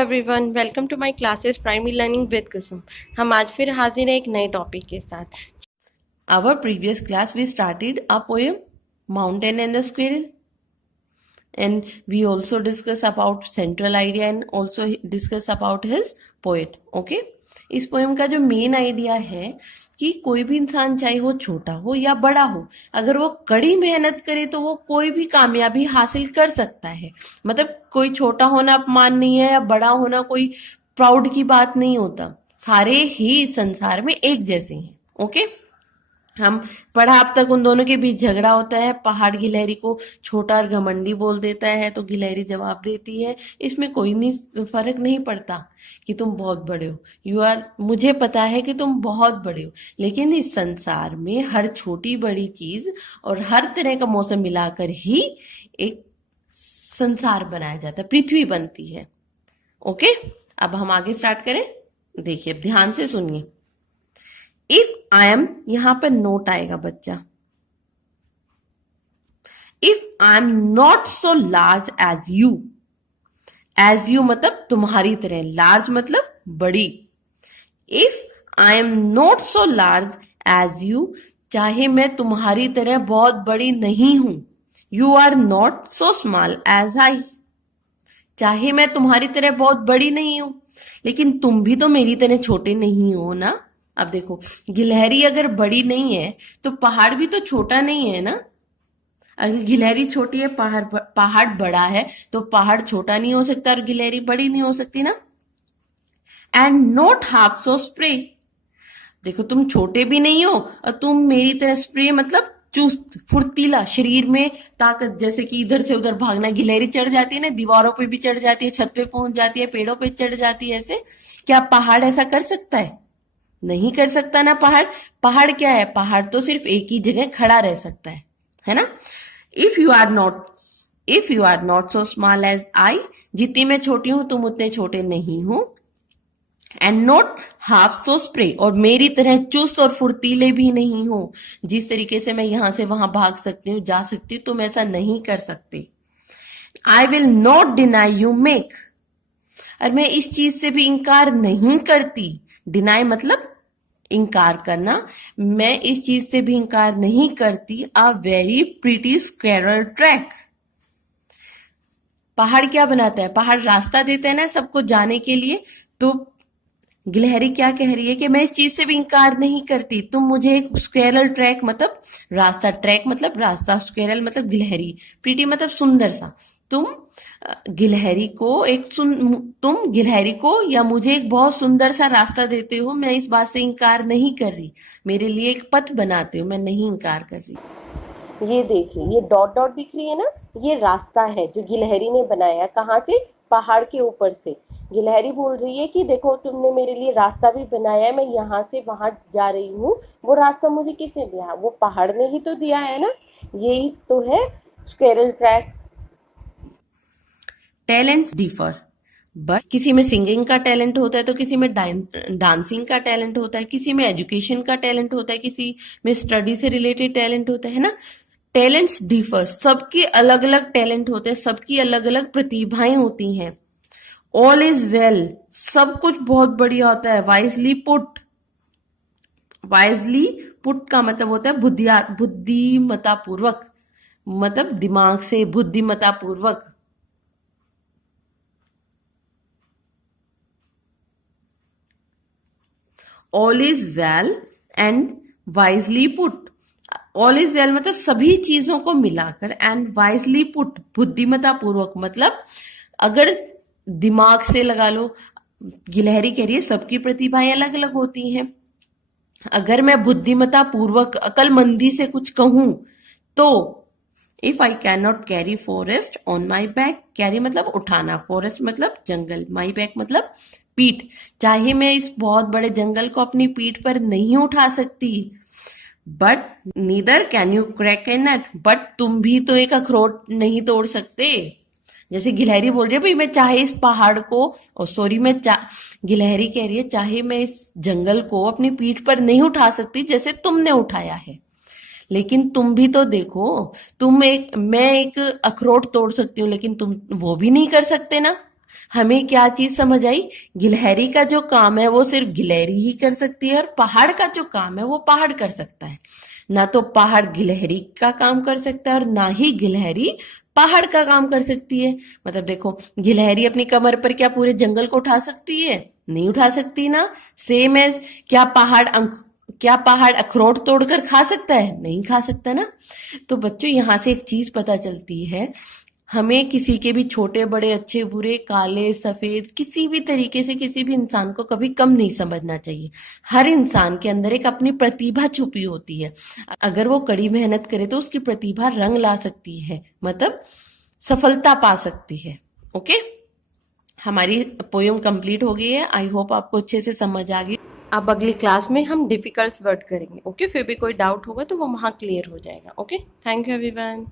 Everyone, welcome to my classes primary learning with Kusum. हम आज फिर हाजिर हैं एक नए टॉपिक के साथ। Our previous class we started a poem mountain and the squirrel and we also discuss about central idea and also discuss about his poet. Okay, इस पोएम का जो मेन आइडिया है कि कोई भी इंसान चाहे वो छोटा हो या बड़ा हो, अगर वो कड़ी मेहनत करे तो वो कोई भी कामयाबी हासिल कर सकता है। मतलब कोई छोटा होना अपमान नहीं है या बड़ा होना कोई प्राउड की बात नहीं होता, सारे ही संसार में एक जैसे हैं। ओके, हम पढ़ा अब तक उन दोनों के बीच झगड़ा होता है। पहाड़ गिलहरी को छोटा और घमंडी बोल देता है तो गिलहरी जवाब देती है इसमें कोई नहीं फर्क नहीं पड़ता कि तुम बहुत बड़े हो, मुझे पता है कि तुम बहुत बड़े हो, लेकिन इस संसार में हर छोटी बड़ी चीज और हर तरह का मौसम मिलाकर ही एक संसार बनाया जाता है, पृथ्वी बनती है। ओके, अब हम आगे स्टार्ट करें। देखिए, ध्यान से सुनिए। इफ आई एम, यहां पर नोट आएगा बच्चा। If I am not so large as you मतलब तुम्हारी तरह, लार्ज मतलब बड़ी। If I am not so large as you, चाहे मैं तुम्हारी तरह बहुत बड़ी नहीं हूं। You are not so small as I, चाहे मैं तुम्हारी तरह बहुत बड़ी नहीं हूं, लेकिन तुम भी तो मेरी तरह छोटे नहीं हो ना। अब देखो, गिलहरी अगर बड़ी नहीं है तो पहाड़ भी तो छोटा नहीं है ना। अगर गिलहरी छोटी है, पहाड़ बड़ा है, तो पहाड़ छोटा नहीं हो सकता और गिलहरी बड़ी नहीं हो सकती ना। And not half so spray, देखो तुम छोटे भी नहीं हो और तुम मेरी तरह स्प्रे मतलब चुस्त फुर्तीला, शरीर में ताकत, जैसे कि इधर से उधर भागना। गिलहरी चढ़ जाती है ना, दीवारों पे भी चढ़ जाती है, छत पे पहुंच जाती है, पेड़ों पे चढ़ जाती है। ऐसे क्या पहाड़ ऐसा कर सकता है? नहीं कर सकता ना। पहाड़ क्या है? पहाड़ तो सिर्फ एक ही जगह खड़ा रह सकता है ना। If you are not so small as I, जितनी मैं छोटी हूं तुम उतने छोटे नहीं हो। And not half so spry, और मेरी तरह चुस्त और फुर्तीले भी नहीं हो। जिस तरीके से मैं यहां से वहां भाग सकती हूँ, जा सकती हूँ, तुम ऐसा नहीं कर सकते। I will not deny you make, और मैं इस चीज से भी इंकार नहीं करती। डिनाई मतलब इंकार करना। मैं इस चीज से भी इंकार नहीं करती। A very pretty squirrel track, पहाड़ क्या बनाता है? पहाड़ रास्ता देता है ना सबको जाने के लिए। तो गिलहरी क्या कह रही है कि मैं इस चीज से भी इंकार नहीं करती, तुम मुझे एक स्क्वेरल ट्रैक मतलब रास्ता, ट्रैक मतलब रास्ता, स्क्वेरल मतलब गिलहरी, प्रीटी मतलब सुंदर सा। तुम गिलहरी को या मुझे एक बहुत सुंदर सा रास्ता देते हो। मैं इस बात से इंकार नहीं कर रही, मेरे लिए एक पथ बनाते हो, मैं नहीं इंकार कर रही। ये देखिए, ये डॉट डॉट दिख रही है ना, ये रास्ता है जो गिलहरी ने बनाया। कहाँ से? पहाड़ के ऊपर से। गिलहरी बोल रही है कि देखो तुमने मेरे लिए रास्ता भी बनाया है, मैं यहाँ से वहां जा रही हूँ। वो रास्ता मुझे किसने दिया? वो पहाड़ ने ही तो दिया है ना। यही तो है squirrel track. Talents differ, but किसी में सिंगिंग का टैलेंट होता है तो किसी में डांसिंग का टैलेंट होता है, किसी में एजुकेशन का टैलेंट होता है, किसी में स्टडी से रिलेटेड टैलेंट होता है ना। टैलेंट्स डिफर, सबके अलग अलग टैलेंट होते हैं, सबकी अलग अलग प्रतिभाएं होती हैं। ऑल इज वेल, सब कुछ बहुत बढ़िया होता है। वाइजली पुट का मतलब होता है बुद्धिमत्तापूर्वक, मतलब दिमाग से, बुद्धिमत्तापूर्वक। All is well and wisely put. All is well मतलब सभी चीजों को मिलाकर, एंड वाइजली पुट बुद्धिमत्तापूर्वक मतलब अगर दिमाग से लगा लो। गिलहरी कह रही है सबकी प्रतिभाएं अलग अलग होती हैं। अगर मैं बुद्धिमत्तापूर्वक अकलमंदी से कुछ कहूं तो if I can not carry forest on my back, carry मतलब उठाना, फॉरेस्ट मतलब जंगल, माई बैक मतलब पीठ। चाहे मैं इस बहुत बड़े जंगल को अपनी पीठ पर नहीं उठा सकती, but neither can you crack a nut, but तुम भी तो एक अखरोट नहीं तोड़ सकते। जैसे गिलहरी बोल रही है भाई मैं चाहे इस पहाड़ को, गिलहरी कह रही है चाहे मैं इस जंगल को अपनी पीठ पर नहीं उठा सकती जैसे तुमने उठाया है, लेकिन तुम भी तो देखो, मैं एक अखरोट तोड़ सकती हूँ लेकिन तुम वो भी नहीं कर सकते ना। हमें क्या चीज समझ आई? गिलहरी का जो काम है वो सिर्फ गिलहरी ही कर सकती है, और पहाड़ का जो काम है वो पहाड़ कर सकता है। ना तो पहाड़ गिलहरी का काम कर सकता है और ना ही गिलहरी पहाड़ का काम कर सकती है। मतलब देखो, गिलहरी अपनी कमर पर क्या पूरे जंगल को उठा सकती है? नहीं उठा सकती ना। सेम एज, क्या पहाड़ अखरोट तोड़कर खा सकता है? नहीं खा सकता ना। तो बच्चों, यहाँ से एक चीज पता चलती है, हमें किसी के भी छोटे बड़े, अच्छे बुरे, काले सफेद, किसी भी तरीके से किसी भी इंसान को कभी कम नहीं समझना चाहिए। हर इंसान के अंदर एक अपनी प्रतिभा छुपी होती है। अगर वो कड़ी मेहनत करे तो उसकी प्रतिभा रंग ला सकती है, मतलब सफलता पा सकती है। ओके, हमारी पोयम कंप्लीट हो गई है। आई होप आपको अच्छे से समझ आ गई। अब अगली क्लास में हम डिफिकल्ट वर्ड करेंगे। ओके, फिर भी कोई डाउट होगा तो वो वहाँ क्लियर हो जाएगा। Okay, thank you everyone.